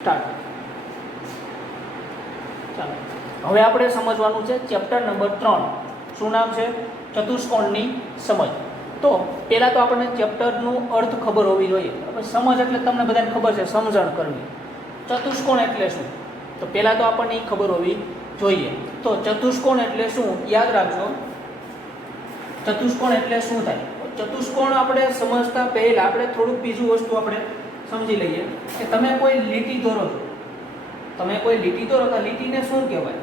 Start. ચાલો હવે આપણે સમજવાનું છે ચેપ્ટર નંબર 3. શું નામ છે? ચતુષ્કોણની સમજ. તો પહેલાં તો આપણને ચેપ્ટરનું અર્થ ખબર હોવી જોઈએ. હવે સમજ એટલે તમને બધાને ખબર છે, સમજણ કરવી. ચતુષ્કોણ એટલે શું? તો પહેલાં તો આપણને એ ખબર હોવી જોઈએ. તો ચતુષ્કોણ એટલે શું યાદ રાખજો. ચતુષ્કોણ એટલે શું થાય? ચતુષ્કોણ આપણે સમજતા પહેલા આપણે થોડુંક બીજું વસ્તુ આપણે સમજી લઈએ કે તમે કોઈ લીટી દોરો છો. તમે કોઈ લીટી દોરો તો લીટીને શું કહેવાય?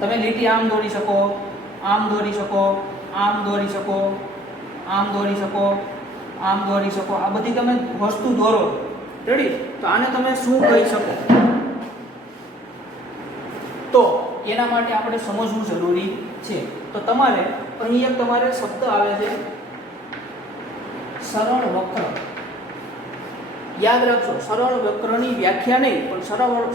તમે લીટી આમ દોરી શકો, આમ દોરી શકો, આમ દોરી શકો, આમ દોરી શકો, આમ દોરી શકો. આ બધી તમે વસ્તુ દોરો. રેડી? તો આને તમે શું કહી શકો? તો એના માટે આપણે સમજવું જરૂરી છે. તો તમારે અહીં એક તમારે શબ્દ આવે છે સરળ વક્ર. યાદ રાખજો, સરળ વક્રની વ્યાખ્યા નહીં, પણ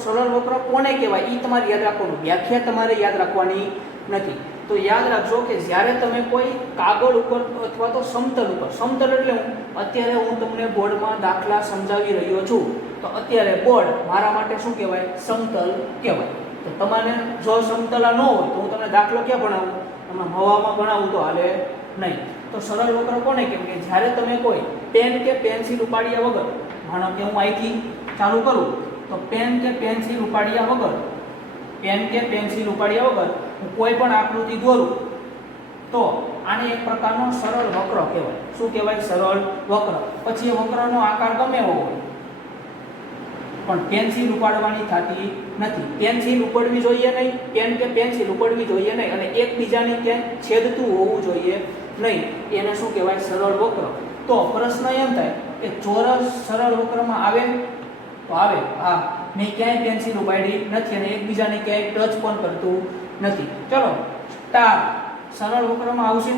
સરળ વક્ર કોને કહેવાય એ તમારે યાદ રાખવાનું. વ્યાખ્યા તમારે યાદ રાખવાની નથી. તો યાદ રાખજો કે જ્યારે તમે કોઈ કાગળ ઉપર અથવા તો સમતલ ઉપર, સમતલ એટલે અત્યારે હું તમને બોર્ડમાં દાખલા સમજાવી રહ્યો છું, તો અત્યારે બોર્ડ મારા માટે શું કહેવાય? સમતલ કહેવાય. તો તમારે જો સમતલા ન હોય તો હું તમને દાખલો ક્યાં ભણાવું? તમે હવામાં ભણાવું તો હાલે નહીં. તો સરળ વક્ર કોને કહેવાય? કે જ્યારે તમે કોઈ પેન કે પેન્સિલ ઉપાડ્યા વગર, માનો કે હું અહીંથી ચાલુ કરું તો પેન કે પેન્સિલ ઉપાડ્યા વગર, પેન કે પેન્સિલ ઉપાડ્યા વગર હું કોઈ પણ આકૃતિ દોરું તો આને એક પ્રકારનો સરળ વક્ર કહેવાય. શું કહેવાય? સરળ વક્ર. પછી એ વક્રનો આકાર ગમે એવો હોય પણ પેન્સિલ ઉપાડવાની થતી નથી. પેન્સિલ ઉપડવી જોઈએ નહીં, પેન કે પેન્સિલ ઉપડવી જોઈએ નહીં, અને એકબીજાને ક્યાંય છેદતું હોવું જોઈએ નહીં. એને શું કહેવાય? સરળ વક્ર. તો પ્રશ્ન એમ થાય કે ચોરસ સરળ વક્રમાં આવે તો આવે. હા, મેં ક્યાંય પેન્સિલ ઉપાડી નથી અને એકબીજાને ક્યાંય ટચ પણ કરતું નથી. ચલો, સ્ટાર સરળ વક્રમાં આવશે?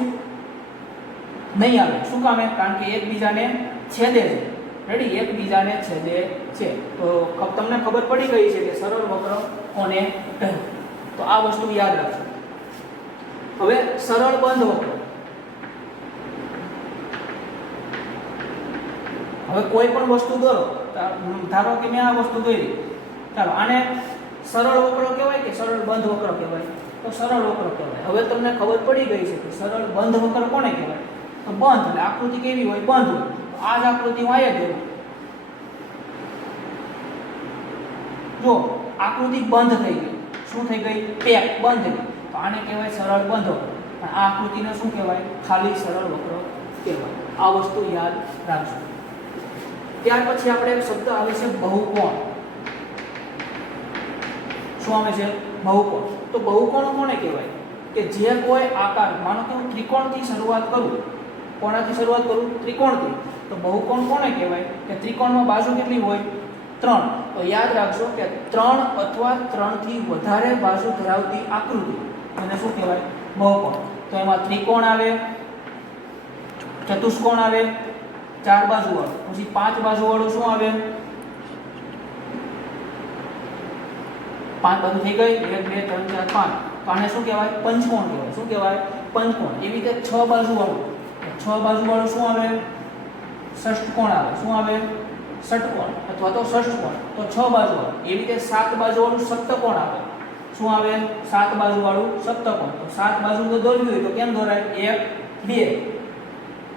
નહીં આવે. શું કામે? કારણ કે એકબીજાને છેદે છે. રેડી? એકબીજાને છેદે છે. તો તમને ખબર પડી ગઈ છે કે સરળ વક્ર કોને કહે. તો આ વસ્તુ યાદ રાખજો. હવે સરળ બંધ વક્ર. હવે કોઈ પણ વસ્તુ દોરો, ધારો કે મેં આ વસ્તુ દોરી, ચાલો આને સરળ વક્ર કહેવાય કે સરળ બંધ વક્ર કહેવાય? તો સરળ વક્ર કહેવાય. હવે તમને ખબર પડી ગઈ છે કે સરળ બંધ વક્ર કોને કહેવાય? તો બંધ એટલે આકૃતિ કેવી હોય? બંધ હોય. તો આ જ આકૃતિ હું અહીંયા દોરું. જો આકૃતિ બંધ થઈ ગઈ. શું થઈ ગઈ? પેક, બંધ થઈ ગઈ. તો આને કહેવાય સરળ બંધ વક્ર. પણ આ આકૃતિને શું કહેવાય? ખાલી સરળ વક્ર કહેવાય. આ વસ્તુ યાદ રાખજો. ત્યાર પછી આપણે એક શબ્દ આવે છે બહુકોણ. શું આવે છે? બહુકોણ. તો બહુકોણ કોને કહેવાય? કે જે કોઈ આકાર, માનો કે હું ત્રિકોણથી શરૂઆત કરું. કોનાથી શરૂઆત કરું? ત્રિકોણથી. તો બહુકોણ કોને કહેવાય? કે ત્રિકોણમાં બાજુ કેટલી હોય? 3. તો યાદ રાખજો કે 3 અથવા 3 થી વધારે બાજુ ધરાવતી આકૃતિ એને શું કહેવાય? બહુકોણ. તો એમાં ત્રિકોણ આવે, ચતુષ્કોણ આવે, 4 બાજુ વાળું, પછી 5 બાજુ વાળું શું આવે? 5 બાજુ થઈ ગઈ. 1 2 3 4 5. તો આને શું કહેવાય? પંચકોણ કહેવાય. શું કહેવાય? પંચકોણ. એવી રીતે 6 બાજુ વાળું, 6 બાજુ વાળું શું આવે? ષષ્ઠકોણ આવે. શું આવે? ષટકોણ અથવા તો ષષ્ઠકોણ. તો 6 બાજુ વાળું. એવી રીતે 7 બાજુ વાળું સપ્તકોણ આવે. શું આવે? 7 બાજુ વાળું સપ્તકોણ. તો 7 બાજુ તો દોરવી હોય તો કેમ દોરાય? 1 2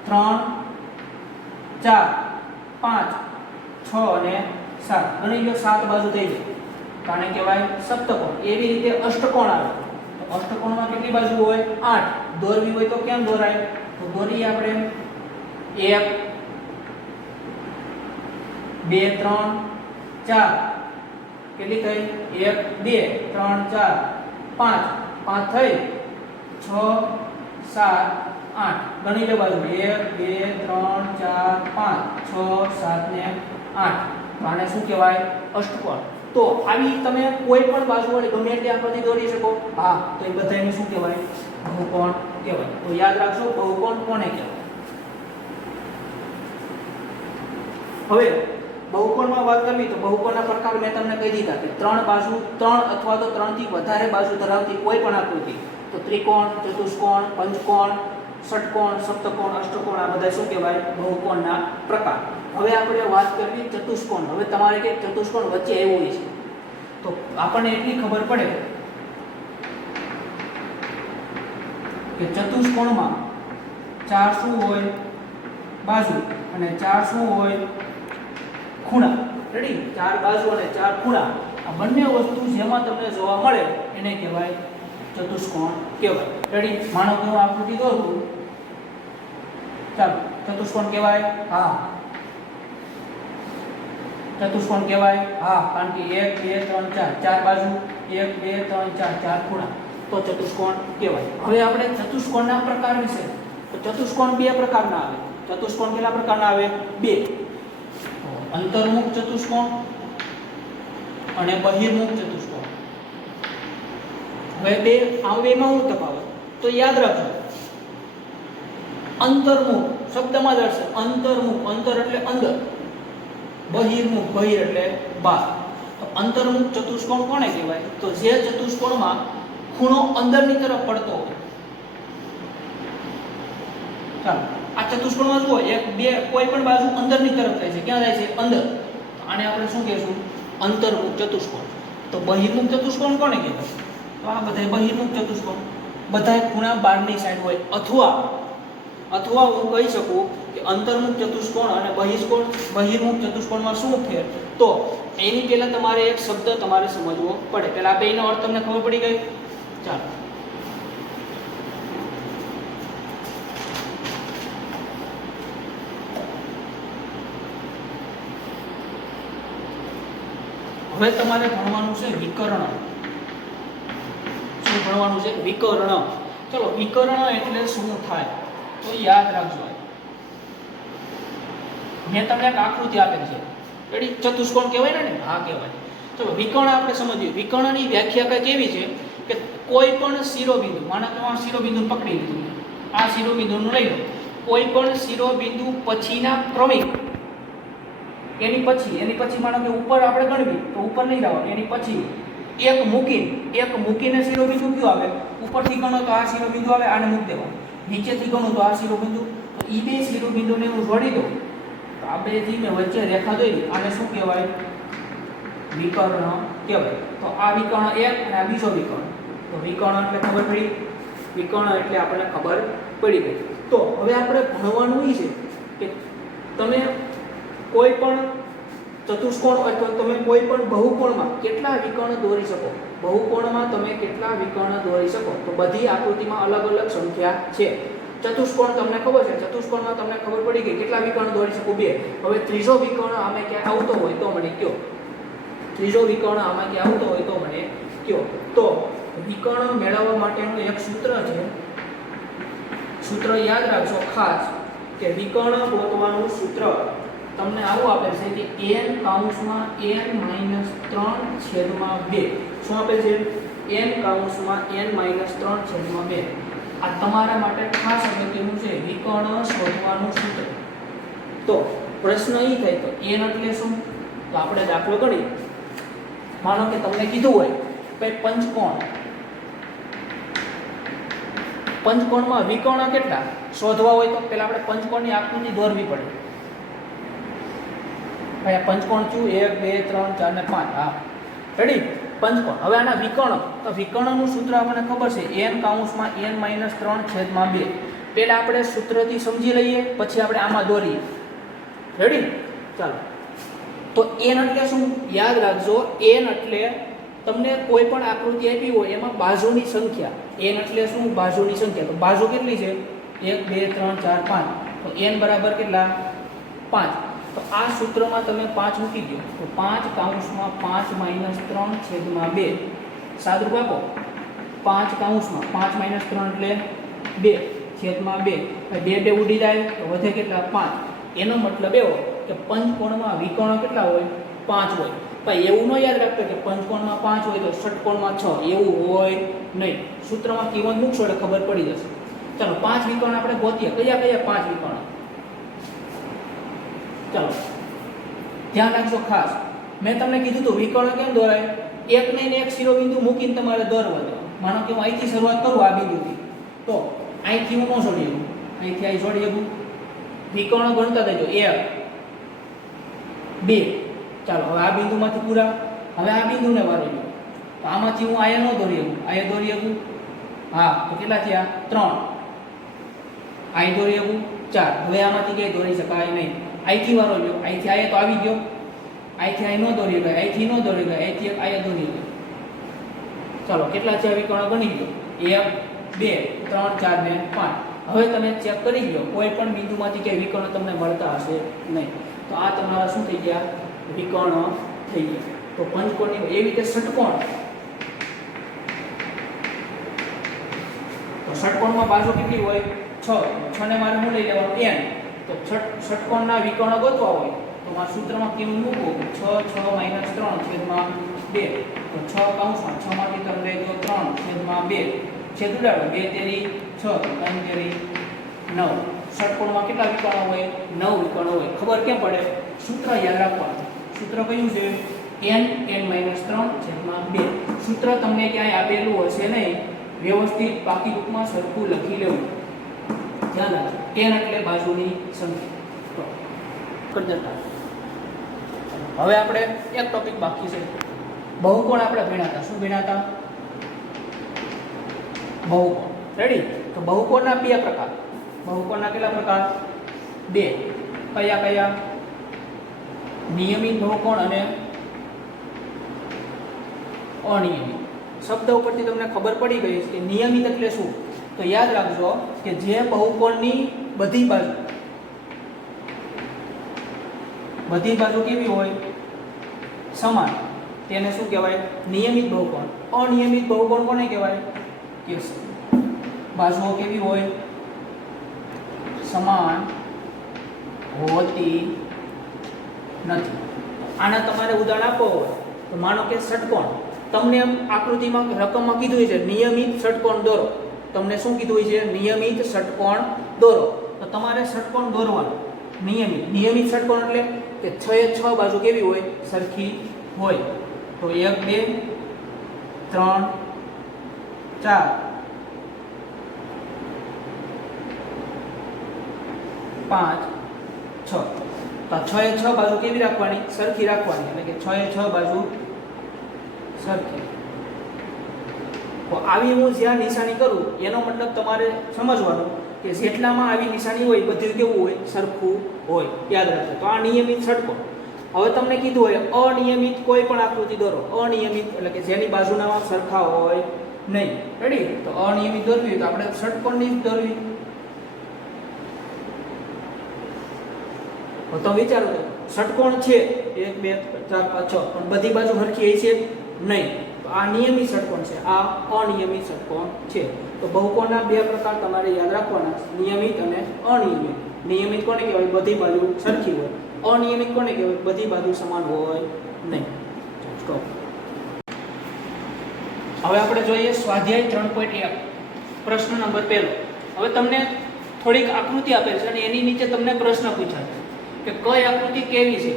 3 4 5 6 અને 7. ગણી લો 7 બાજુ થઈ ગઈ. તો આને કહેવાય સપ્તકોણ. એવી રીતે અષ્ટકોણ આવે. તો અષ્ટકોણમાં કેટલી બાજુ હોય? 8. દોરવી હોય તો કેમ દોરાય? તો દોરીએ આપણે 1 2 3 4. કેટલી થઈ? 1 2 3 4 5. 5 થઈ. 6 7 8. ગણી લે બાજુ 1 2 3 4 5 6 7 ને 8. તો આને શું કહેવાય? અષ્ટકોણ. તો આવી તમે કોઈ પણ બાજુ વડે ગમે તે આકૃતિ દોરી શકો. હા, તો એ બધાને શું કહેવાય? બહુકોણ કહેવાય. તો યાદ રાખજો બહુકોણ કોને કહેવાય. હવે બહુકોણમાં વાત કરવી તો બહુકોણના પ્રકાર મેં તમને કહી દીધા કે 3 બાજુ, 3 અથવા તો 3 થી વધારે બાજુ ધરાવતી કોઈ પણ આકૃતિ. તો ત્રિકોણ, ચતુષ્કોણ, પંચકોણ, ષટકોણ, સપ્તકોણ, અષ્ટકોણ, આ બધા શું કહેવાય? બહુકોણના પ્રકાર. હવે આપણે વાત કરવી ચતુષ્કોણ. હવે તમારે કે ચતુષ્કોણ વચ્ચે આવ્યો છે તો આપણને એટલી ખબર પડે કે ચતુષ્કોણમાં 4 શું હોય? બાજુ. અને 4 શું હોય? ખૂણા. રેડી? 4 બાજુ અને 4 ખૂણા. આ બંને વસ્તુ જેમાં તમને જોવા મળે એને કહેવાય ચતુષ્કોણ કહેવાય. રેડી? માનો કે હું આકૃતિ દોરું. ચાલો, ચતુષ્કોણ કહેવાય? હા. ચતુષ્કોણ કહેવાય? હા, કારણ કે 1 2 3 4 4 બાજુ, 1 2 3 4 4 ખૂણા, તો ચતુષ્કોણ કહેવાય. હવે આપણે ચતુષ્કોણના પ્રકાર વિશે. તો ચતુષ્કોણ બે પ્રકારના આવે. ચતુષ્કોણ કેટલા પ્રકારના આવે? બે. અંતર્મુખ ચતુષ્કોણ અને બહિર્મુખ ચતુષ્કોણ. હવે બેમાં શું તફાવત? તો યાદ રાખજો, અંતર્મુખ શબ્દમાં જ હશે. અંતર્મુખ, અંતર એટલે અંદર, બહિર્મુખ, બહિર એટલે બહાર. તો અંતર્મુખ ચતુષ્કોણ કોને કહેવાય? તો જે ચતુષ્કોણમાં ખૂણો અંદરની તરફ પડતો હોય. ચાલો, આ ચતુષ્કોણમાં જુઓ, એક બે કોઈ પણ બાજુ અંદરની તરફ જાય છે. ક્યાં જાય છે? અંદર. આને આપણે શું કહેશું? અંતર્મુખ ચતુષ્કોણ. તો બહિર્મુખ ચતુષ્કોણ કોને કહેવાય? તો આ બધા બહિર્મુખ ચતુષ્કોણ, બધા ખૂણા બહારની સાઈડ હોય. અથવા હું કહી શકું કે અંતર્મુખ ચતુષ્કોણ અને બહિર્મુખ ચતુષ્કોણમાં શું ફેર? તો એની પહેલા તમારે એક શબ્દ તમારે સમજવો પડે. પહેલા આ બેનો અર્થ તમને ખબર પડી ગઈ? ચાલો, હવે તમારે ભણવાનું છે વિકર્ણ. શું ભણવાનું છે? વિકર્ણ. ચલો, વિકર્ણ એટલે શું થાય? તો યાદ રાખજો, મેં તમને એક આકૃતિ આપેલી છે. રેડી? ચતુષ્કોણ કહેવાય ને? હા, કહેવાય. ચલો, વિકર્ણ આપણે સમજીએ. વિકર્ણની વ્યાખ્યા કઈ કેવી છે કે કોઈ પણ શિરોબિંદુ, માનો કે આ શિરોબિંદુ પકડી લીધું, આ શિરોબિંદુનું લઈ લો. કોઈ પણ શિરોબિંદુ પછીના ક્રમિક, એની પછી માનો કે ઉપર આપણે ગણવી તો ઉપર લઈ જવાનું. એની પછી એક મૂકીને શિરોબિંદુ કયું આવે? ઉપરથી ગણો તો આ શિરોબિંદુ આવે, આને મૂકી દેવાનું. નીચેથી ગણો તો આ શિરોબિંદુ. તો એ બે શિરોબિંદુને હું જોડી દઉં તો આ બે જે મેં વચ્ચે રેખા દોરી, આને શું કહેવાય? વિકર્ણ કહેવાય. તો આ વિકર્ણ એક અને આ બીજો વિકર્ણ. તો વિકર્ણ એટલે ખબર પડી? વિકર્ણ એટલે આપણને ખબર પડી ગઈ. તો હવે આપણે ભણવાનું એ છે કે તમે કોઈ પણ ચતુષ્કોણ અથવા તમે કોઈ પણ બહુકોણમાં કેટલા વિકર્ણ દોરી શકો? બહુકોણમાં તમે કેટલા વિકર્ણ દોરી શકો? તો બધી આકૃતિમાં અલગ અલગ સંખ્યા છે. ચતુષ્કોણ તમને ખબર છે, ચતુષ્કોણમાં તમને ખબર પડી ગઈ કેટલા વિકર્ણ દોરી શકો? 2. હવે ત્રીજો વિકર્ણ આમે ક્યાં આવતો હોય તો મને કયો. ત્રીજો વિકર્ણ આમાં ક્યાં આવતો હોય તો મને કયો. તો વિકર્ણ મેળવવા માટેનું એક સૂત્ર છે. સૂત્ર યાદ રાખજો ખાસ, કે વિકર્ણ ગોતવાનું સૂત્ર તમને આવું આપેલ છે કે n કૌંસમાં n-3/2. શું આપેલ છે? n કૌંસમાં n-3/2. આ તમારા માટે ખાસ અગત્યનું છે, વિકર્ણ શોધવાનું સૂત્ર. તો પ્રશ્ન એ થાય તો n એટલે શું? તો આપણે દાખલો ગણીએ. માનો કે તમને કીધું હોય કે પંચકોણમાં વિકર્ણ કેટલા શોધવા હોય તો પહેલા આપણે પંચકોણની આકૃતિ દોરવી પડે. ભાઈ આ પંચકોણ કયું? 1 2 3 4 ને 5. હા, રેડી? પંચકોણ. હવે આના વિકર્ણ, તો વિકર્ણનું સૂત્ર આપણને ખબર છે n કૌંસમાં n-3/2. પહેલા આપણે સૂત્રથી સમજી લઈએ, પછી આપણે આમાં દોરીએ. રેડી? ચાલો, તો n એટલે શું? યાદ રાખજો, n એટલે તમને કોઈ પણ આકૃતિ આપી હોય એમાં બાજુની સંખ્યા. n એટલે શું? બાજુની સંખ્યા. તો બાજુ કેટલી છે? 1 2 3 4 5. તો n બરાબર કેટલા? 5. તો આ સૂત્રમાં તમે 5 મૂકી દો તો 5 કૌંસમાં 5-3/2. સાદુરૂપ આપો. 5 કૌંસમાં 5-3 એટલે 2/2. 2 ઉડી જાય તો વધે કેટલા? 5. એનો મતલબ એવો કે પંચકોણમાં વિકર્ણ કેટલા હોય? 5 હોય. પણ એવું ન યાદ રાખતો કે પંચકોણમાં 5 હોય તો ષટકોણમાં 6. એવું હોય નહીં. સૂત્રમાં કીવન મૂકશો એટલે ખબર પડી જશે. ચાલો, 5 વિકર્ણ આપણે ગોતીએ. કયા 5 વિકર્ણ? ચાલો, ધ્યાન રાખજો ખાસ. મેં તમને કીધું તો વિકર્ણ કેમ દોરાય? એક ને એક શિરોબિંદુ મૂકીને તમારે દોરવા દો. માનો કે હું અહીંથી શરૂઆત કરું આ બિંદુથી, તો અહીંથી હું ન છોડી શકું, અહીંથી અહીં છોડી શકું. વિકર્ણ ગણતા દેજો. 1 2. ચાલો હવે આ બિંદુમાંથી પૂરા. હવે આ બિંદુને વારો લો તો આમાંથી હું આયા ન દોરી શકું. આયા દોરી શકું? હા, તો કેટલા થયા? 3. આઈ દોરી શકું? 4. હવે આમાંથી ક્યાંય દોરી શકાય નહીં. આઈથી વારો લો. આઈથી આયા તો આવી ગયો. આઈથી આઈ ન દોરી શકાય. આઈથી ન દોરી શકાય. આઈથી એક આયા દોરી શકાય. ચાલો કેટલા છે વિકર્ણ ગણી લો. 1 2 3 4 ને 5. હવે તમે ચેક કરી લો કોઈ પણ બિંદુમાંથી કે વિકર્ણ તમને મળતા હશે નહીં. તો આ તમારા શું થઈ ગયા? વિકર્ણ થઈ ગયા. તો પંચકોણની એવી રીતે ષટકોણ. તો ષટકોણમાં બાજુ કેટલી હોય? 6. 6 ને મારે શું લઈ લેવાનું? n. તો ષટકોણના વિકર્ણ ગોતવા હોય તો મારા સૂત્રમાં કેવું મૂકવું? 6 6 - 3 છેદમાં 2. તો 6 કૌંસમાં 6 માંથી તમે લઈ દો 3 છેદમાં 2. છેદ ઉડાડો. 2 તેરી 6 3 તેરી 9. ષટકોણમાં કેટલા વિકર્ણ હોય? 9 વિકર્ણ હોય. ખબર કેમ પડે? સૂત્ર યાદ રાખવાનું. સૂત્ર કયું છે? n n - 3 છેદમાં 2. સૂત્ર તમને ક્યાંય આપેલું હશે નહીં. વ્યવસ્થિત બાકી રૂપમાં સરખું લખી લેવું. ધ્યાન રાખજો. n એટલે બાજુની સંખ્યા. હવે આપણે એક ટોપિક બાકી છે. બહુકોણ આપણે ભણ્યા હતા. શું ભણ્યા હતા? બહુકોણ. રેડી? તો બહુકોણના 2 પ્રકાર. બહુકોણના કેટલા પ્રકાર? 2. કયા કયા? નિયમિત બહુકોણ અને અનિયમિત. શબ્દ ઉપરથી તમને ખબર પડી ગઈ છે કે નિયમિત એટલે શું. તો યાદ રાખજો કે જે બહુકોણની બધી બાજુ કેવી હોય? સમાન. તેને શું કહેવાય? નિયમિત બહુકોણ. અનિયમિત બહુકોણ કોને કહેવાય? કે બાજુઓ કેવી હોય? સમાન હોતી નથી. આના તમારે ઉદાહરણ આપવો હોય તો માનો કે ષટકોણ. તમને એમ આકૃતિમાં રકમમાં કીધું છે નિયમિત ષટકોણ દોરો. તમને શું કીધું છે? નિયમિત ષટકોણ દોરો. તો તમારે ષટકોણ દોરવાનું. નિયમિત ષટકોણ એટલે કે 6 એ 6 બાજુ કેવી હોય? સરખી હોય. તો 1 2 3 4 5 6. તો 6 એ 6 બાજુ કેવી રાખવાની? સરખી રાખવાની. એટલે કે 6 એ 6 બાજુ સરખી. તો આવી હું જ્યાં નિશાની કરું એનો મતલબ તમારે સમજવાનું કે જેટલામાં આવી નિશાની હોય બધું કેવું હોય? સરખું હોય. યાદ રાખજો. તો આ નિયમિત ષટકોણ. હવે તમને કીધું હોય અનિયમિત કોઈ પણ આકૃતિ દોરો. અનિયમિત એટલે કે જેની બાજુના સરખા હોય નહીં. રેડી? તો અનિયમિત દોરવી તો આપણે ષટકોણની જ દોરવી. તો વિચારો તો ષટકોણ છે 1 2 3 4 5 6 પણ બધી બાજુ સરખી છે નહીં. તો આ નિયમિત ષટકોણ છે. આ અનિયમિત ષટકોણ છે. તો બહુકોણના 2 પ્રકાર તમારે યાદ રાખવાના. નિયમિત અને અનિયમિત. નિયમિત કોને કહેવાય? બધી બાજુ સરખી હોય. અનિયમિત કોને કહેવાય? બધી બાજુ સમાન હોય નહીં. સ્ટોપ. હવે આપણે જોઈએ સ્વાધ્યાય 3.1 પ્રશ્ન નંબર 1. હવે તમને થોડીક આકૃતિ આપેલ છે અને એની નીચે તમને પ્રશ્ન પૂછાય કે કઈ આકૃતિ કેવી છે.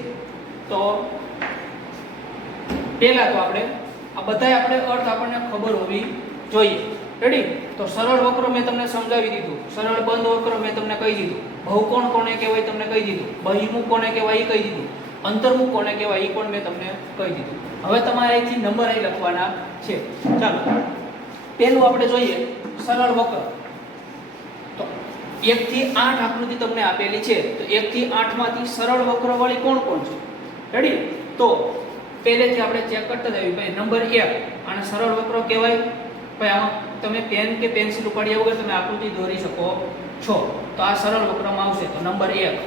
તો પહેલા તો આપણે આ બધાય અર્થ આપણને ખબર હોવી જોઈએ. રેડી? તો સરળ વક્ર મેં તમને સમજાવી દીધું. સરળ બંધ વક્ર મેં તમને કહી દીધું. બહુકોણ કોને કહેવાય તમને કહી દીધું. બહિર્મુખ કોને કહેવાય એ કહી દીધું. અંતર્મુખ કોને કહેવાય એ પણ મેં તમને કહી દીધું. હવે તમારે અહીંથી નંબર અહીં લખવાના છે. ચાલો પહેલું આપણે જોઈએ સરળ વક્ર. તો 1 થી 8 આકૃતિ તમને આપેલી છે. તો 1 થી 8 માંથી સરળ વક્ર વાળી કોણ છે? રેડી? તો પહેલેથી આપણે ચેક કરતા જઈએ. ભાઈ નંબર 1 આને સરળ વક્ર કહેવાય. ભાઈ આમાં તમે પેન કે પેન્સિલ ઉપાડ્યા વગર તમે આકૃતિ દોરી શકો છો. તો આ સરળ વક્રમાં આવશે. તો નંબર 1.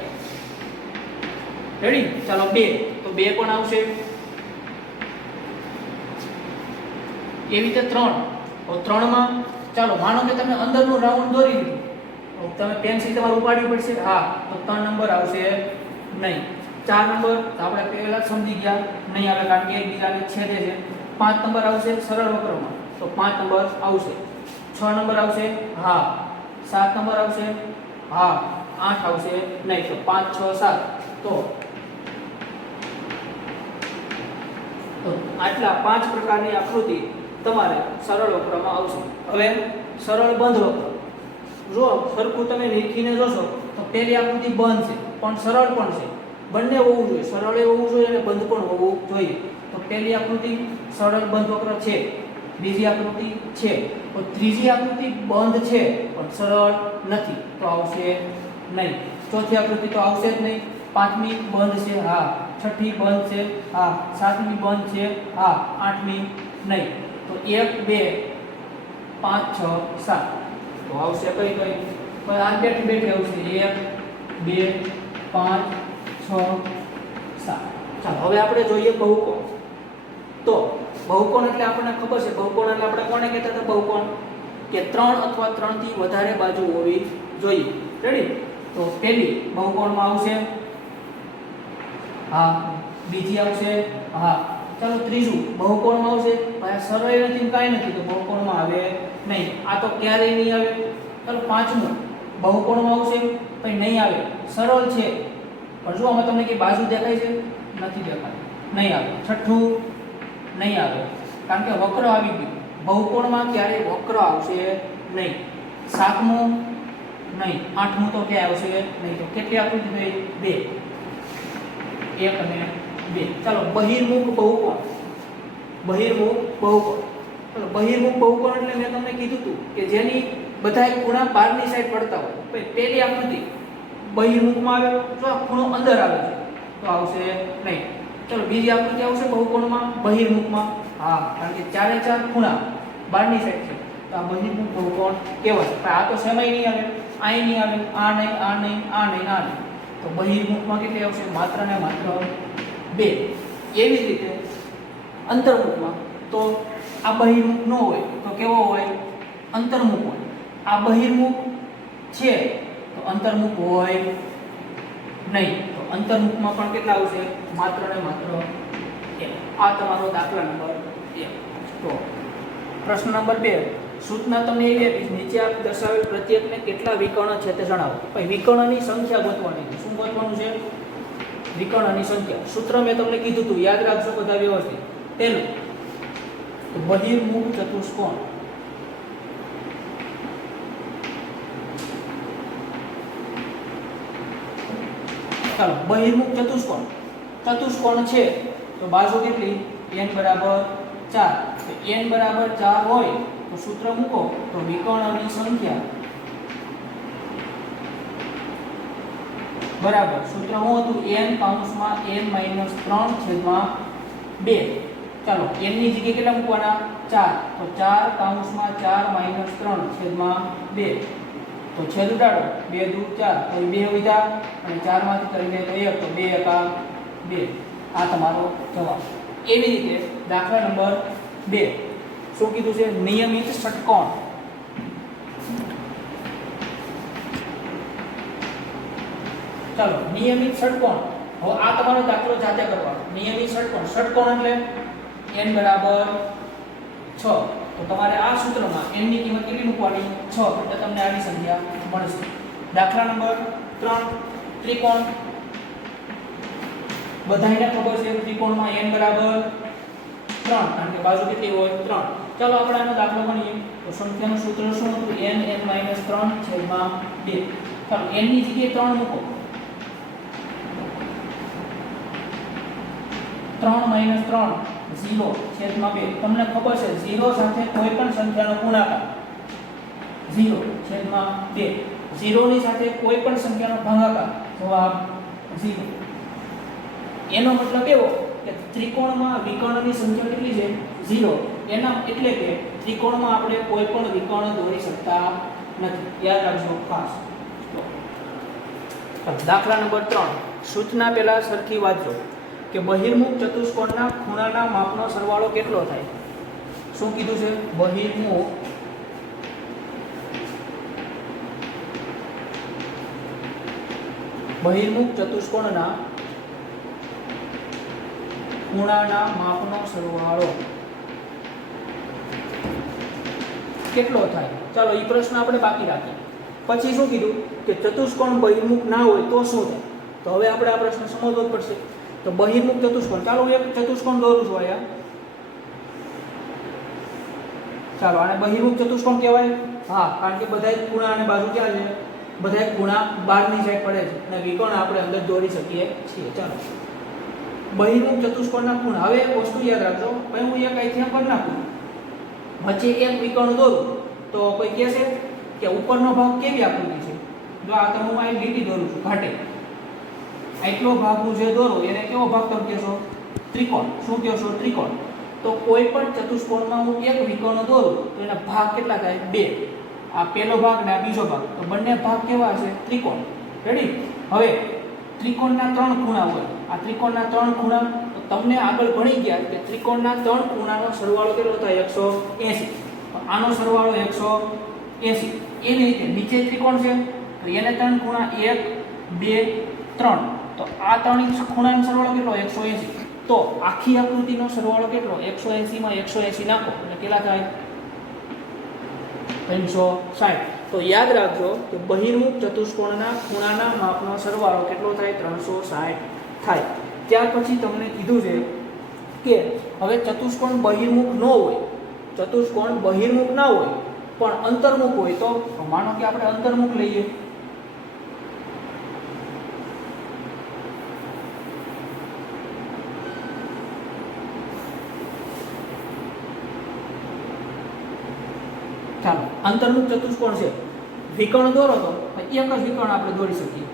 રેડી? ચાલો 2. તો 2 પણ આવશે. એવી રીતે 3. તો 3 માં ચાલો માનો કે તમે અંદરનું રાઉન્ડ દોરી દીધું. તો તમે પેન્સિલ તમારે ઉપાડવી પડશે. હા, તો 3 નંબર આવશે નહીં. 4 નંબર આપણે પહેલા સમજી ગયા નહીં આવે કારણ કે એકબીજાને છેદે છે. 5 નંબર આવશે સરળ વક્રમાં. તો 5 નંબર આવશે. 6 નંબર આવશે. હા. 7 નંબર આવશે. હા. 8 આવશે નહીં. તો 5 6 7. તો આટલા 5 પ્રકારની આકૃતિ તમારે સરળ વક્રમાં આવશે. હવે સરળ બંધ વક્ર. જો સરખું તમે લીખીને જોશો તો પહેલી આકૃતિ બંધ છે પણ સરળ પણ છે. બંને હોવું જોઈએ, સરળ હોવું જોઈએ અને બંધ પણ હોવું જોઈએ. તો પહેલી આકૃતિ સરળ બંધ વક્ર છે, બીજી આકૃતિ છે, તો ત્રીજી આકૃતિ બંધ છે પણ સરળ નથી, તો આવશે નહીં. ચોથી આકૃતિ તો આવશે જ નહીં. પાંચમી બંધ છે, હા. છઠ્ઠી બંધ છે, હા. સાતમી બંધ છે, હા. આઠમી નહીં. તો 1 2 5 6 7 તો આવશે કઈ કઈ પણ આ બેઠી બેઠી આવશે 1 2 5 6 7. ચાલો હવે આપણે જોઈએ બહુકોણ. તો બહુકોણ એટલે આપણને ખબર છે, બહુકોણ એટલે આપણે કોને કહેતા હતા બહુકોણ, કે 3 અથવા 3 થી વધારે બાજુ હોવી જોઈએ. રેડી? તો પહેલી બહુકોણમાં આવશે, હા. બીજી આવશે, હા. ચાલો ત્રીજું બહુકોણમાં આવશે. ભાઈ સરળ નથી કાંઈ નથી, તો બહુકોણમાં આવે નહીં. આ તો ક્યારેય નહીં આવે. ચાલો પાંચમું બહુકોણમાં આવશે, પણ નહીં આવે, સરળ છે પણ જો આમાં તમને કઈ બાજુ દેખાય છે? નથી દેખાતી, નહીં આવે. છઠ્ઠું નહીં આવે, કારણ કે વક્ર આવી ગયું. બહુકોણમાં ક્યારેય વક્ર આવશે નહીં. સાતમું નહીં. આઠમું તો ક્યાં આવશે નહીં. તો કેટલી આકૃતિ થઈ? 2, 1 અને 2. ચાલો બહિર્મુખ બહુકોણ. બહિર્મુખ બહુકોણ. ચાલો બહિર્મુખ બહુકોણ એટલે મેં તમને કીધું હતું કે જેની બધાય ખૂણા બહારની સાઈડ પડતા હોય. પહેલી આકૃતિ બહિર્મુખમાં આવે, તો આ ખૂણો અંદર આવે છે, તો આવશે નહીં. ચલો બીજી આકૃતિ આવશે બહુકોણમાં બહિર્મુખમાં, હા, કારણ કે ચારે ચાર ખૂણા બહારની સાઈડ છે, તો આ બહિર્મુખ બહુકોણ કહેવાય. પણ આ તો સેમાય નહીં આવે, આય નહીં આવે, આ નહીં, આ નહીં, આ નહીં, આ નહીં. તો બહિર્મુખમાં કેટલી આવશે? માત્ર ને માત્ર 2. એવી જ રીતે અંતર્મુખમાં તો આ બહિર્મુખ ન હોય તો કેવો હોય? અંતર્મુખ હોય. આ બહિર્મુખ છે તો અંતર્મુખ હોય નહીં. તો અંતર્મુખમાં પણ કેટલા આવશે? માત્ર ને માત્ર 1. આ તમારો દાખલા નંબર 1. તો પ્રશ્ન નંબર 2, સૂચના તમને એવી આપી, નીચે આપ દર્શાવેલ પ્રત્યેકને કેટલા વિકર્ણ છે તે જણાવો. ભાઈ વિકર્ણની સંખ્યા ગોતવાની છે. શું ગોતવાનું છે? વિકર્ણની સંખ્યા. સૂત્ર મેં તમને કીધું હતું, યાદ રાખજો બધા વ્યવસ્થિત. પહેલું તો બહિર્મુખ ચતુષ્કોણ. ચાલો બહિર્મુખ ચતુષ્કોણ. ચતુષ્કોણ છે તો બાજુ કેટલી? n બરાબર 4. તો n બરાબર 4 હોય તો સૂત્ર મૂકો તો વિકર્ણની સંખ્યા બરાબર સૂત્ર શું હતું? n કૌંસમાં n - 3/2. ચાલો n ની જગ્યાએ કેટલા મૂકવાના? 4. તો 4 કૌંસમાં 4 - 3/2. તો છેદ ઉડાડો, 2 દુ 4, તો 2 વધ્યા અને 4 માંથી કરીને તો 1, તો 2 એકા 2. આ તમારો જવાબ. એવી રીતે દાખલા નંબર 2 શું કીધું છે? નિયમિત ષટકોણ. ચાલો નિયમિત ષટકોણ. હવે આ તમારો દાખલો જાતે કરવાનો. નિયમિત ષટકોણ. ષટકોણ એટલે n બરાબર 6. તો તમારે આ સૂત્રમાં n ની કિંમત કેટલી મૂકવાની? 6. એટલે તમને આવી સંખ્યા મળશે. દાખલા નંબર 3, ત્રિકોણ. બધાને ખબર છે ત્રિકોણમાં n બરાબર 3, કારણ કે બાજુ કેટલી હોય? 3. ચાલો આપણે આનો દાખલો ગણીએ. તો સંખ્યાનું સૂત્ર શું હતું? n - 3/2. ચાલો n ની જગ્યાએ 3 મૂકો. 3 - 3 0/2. તમને ખબર છે 0 સાથે કોઈ પણ સંખ્યાનો ગુણાકાર 0/2. 0 ની સાથે કોઈ પણ સંખ્યાનો ભાગાકાર જવાબ 0. એનો મતલબ એવો કે ત્રિકોણમાં વિકર્ણની સંખ્યા કેટલી છે? 0. એના એટલે કે ત્રિકોણમાં આપણે કોઈ પણ વિકર્ણ દોરી શકતા નથી. યાદ રાખજો ખાસ. દાખલા નંબર 3, સૂચના પહેલા સરખી વાંચો કે બહિર્મુખ ચતુષ્કોણના ખૂણાના માપનો સરવાળો કેટલો થાય? શું કીધું છે? બહિર્મુખ ચતુષ્કોણના ખૂણાના માપનો સરવાળો કેટલો થાય? ચાલો એ પ્રશ્ન આપણે બાકી રાખીએ. પછી શું કીધું કે ચતુષ્કોણ બહિર્મુખ ના હોય તો શું થાય? તો હવે આપણે આ પ્રશ્ન સમજવો જ પડશે. તો બહિર્મુખ ચતુષ્કોણ, ચાલો એક ચતુષ્કોણ દોરું છું અહીંયા. ચાલો આને બહિર્મુખ ચતુષ્કોણ કહેવાય. હા, કારણ કે બધા ખૂણા અને બાજુ ક્યાં છે? બધાય ખૂણા બહારની સાઈડ પડે છે અને વિકર્ણ આપણે અંદર દોરી શકીએ છીએ. ચાલો બહિર્મુખ ચતુષ્કોણના ખૂણા. હવે એક વસ્તુ યાદ રાખજો, ભાઈ હું એક અહીંથી આમ કરી નાખું, વચ્ચે એક વિકર્ણ દોરું તો કોઈ કહેશે કે ઉપરનો ભાગ કેવી આકૃતિ છે. જો આ તો હું અહીં લીટી દોરું છું ઘાટે, આટલો ભાગ હું જે દોરું એને કેવો ભાગ તમે કહેશો? ત્રિકોણ. શું કહેશો? ત્રિકોણ. તો કોઈ પણ ચતુષ્કોણમાં હું એક વિકર્ણ દોરું તો એના ભાગ કેટલા થાય? બે. આ પહેલો ભાગ ને આ બીજો ભાગ, તો બંને ભાગ કેવા હશે? ત્રિકોણ. રેડી? હવે ત્રિકોણના 3 ખૂણા હોય. આ ત્રિકોણના 3 ખૂણા તો તમને આગળ ભણી ગયા કે ત્રિકોણના 3 ખૂણાનો સરવાળો કેટલો થાય? 180. આનો સરવાળો 180. એવી રીતે નીચે ત્રિકોણ છે તો એને 3 ખૂણા 1 2 3, તો આ 3 ખૂણાનો સરવાળો કેટલો? 180. તો આખી આકૃતિનો સરવાળો કેટલો? 180 માં 180 નાખો એટલે કેટલા થાય? 360. તો યાદ રાખજો કે બહિર્મુખ ચતુષ્કોણના ખૂણાના માપનો સરવાળો કેટલો થાય? 360 થાય. ત્યાર પછી તમને કીધું છે કે હવે ચતુષ્કોણ બહિર્મુખ ન હોય, ચતુષ્કોણ બહિર્મુખ ના હોય પણ અંતર્મુખ હોય, તો માનો કે આપણે અંતર્મુખ લઈએ. ચાલો અંતર્મુખ ચતુષ્કોણ છે, વિકર્ણ દોરો તો એક જ વિકર્ણ આપણે દોરી શકીએ.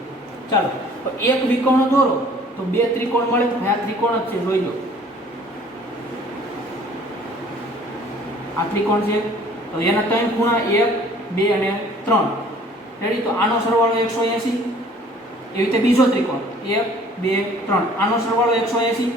ચાલો તો એક વિકર્ણ દોરો તો 2 ત્રિકોણ મળે. આ ત્રિકોણ જ છે, જોઈ લો. આ ત્રિકોણ છે તો એના 3 ખૂણા 1 2 અને 3. રેડી? તો આનો સરવાળો 180. એવી રીતે બીજો ત્રિકોણ 1 2 3, આનો સરવાળો 180.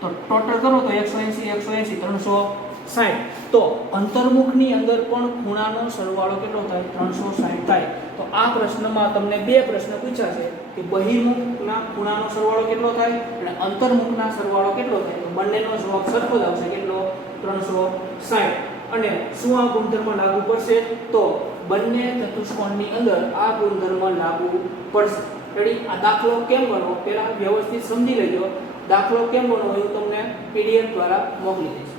તો ટોટલ કરો તો 180 180 360. તો અંતર્મુખની અંદર પણ ખૂણાનો સરવાળો કેટલો થાય? 360 થાય. તો આ પ્રશ્નમાં તમને 2 પ્રશ્ન પૂછ્યા છે કે બહિર્મુખના ખૂણાનો સરવાળો કેટલો થાય અને અંતર્મુખના સરવાળો કેટલો થાય. તો બંનેનો જવાબ સરખો જ આવશે. કેટલો? 360. અને શું આ ગુણધર્મ લાગુ પડશે? તો બંને ચતુષ્કોણની અંદર આ ગુણધર્મ લાગુ પડશે. રેડી? આ દાખલો કેમ ગણવો પહેલા વ્યવસ્થિત સમજી લેજો. દાખલો કેમ ગણવો એવું તમને PDF દ્વારા મોકલી દઈશ.